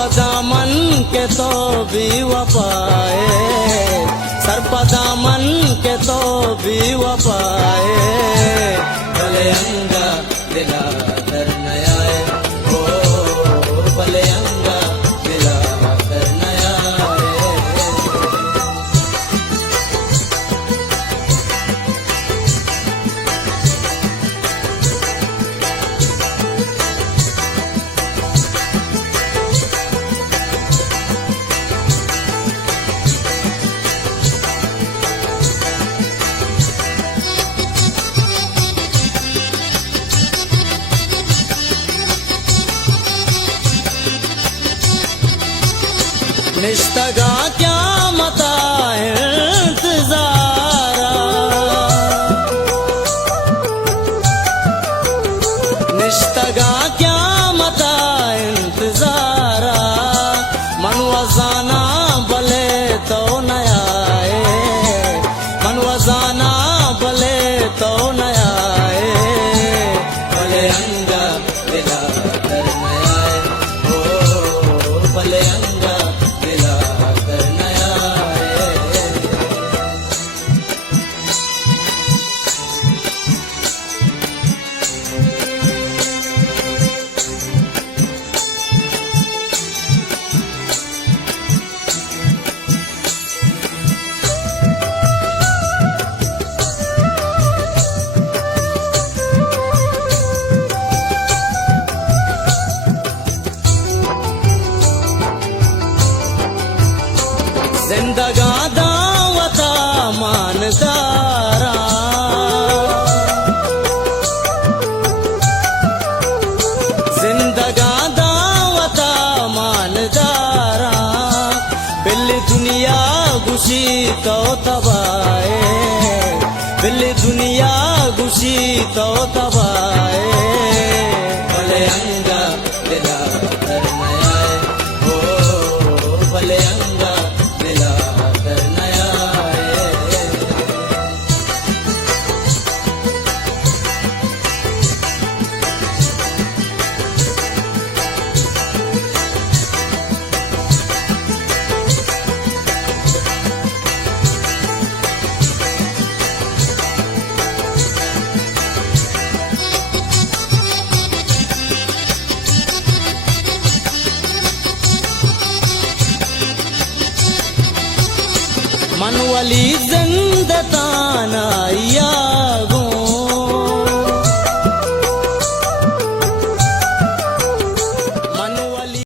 सर्पदामन के तो भी वफाए, सर्पदामन के तो भी वफाए। भले अंगा दिला कर नया ओ, भले अंगा दिला कर नया। निष्ठगा क्या मता इंतजारा, निष्ठगा क्या मता इंतजारा। मनवजाना भले तो नया है, मनवजाना भले तो नया है। भले अंगा दिला कर नया है ओ, भले अंगा दिला कर नया है। जिंदगा दावता मानदारा, जिंदगा दावता मानदारा। बिल्ली दुनिया गुशी तो तबाए, बिल्ली दुनिया गुशी तो तबाए। भले अंगा दिला कर नया ओ, भले अंगा दिला कर नया है। मनवली जिंद